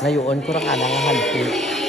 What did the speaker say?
na yun, kurakan ang hanti.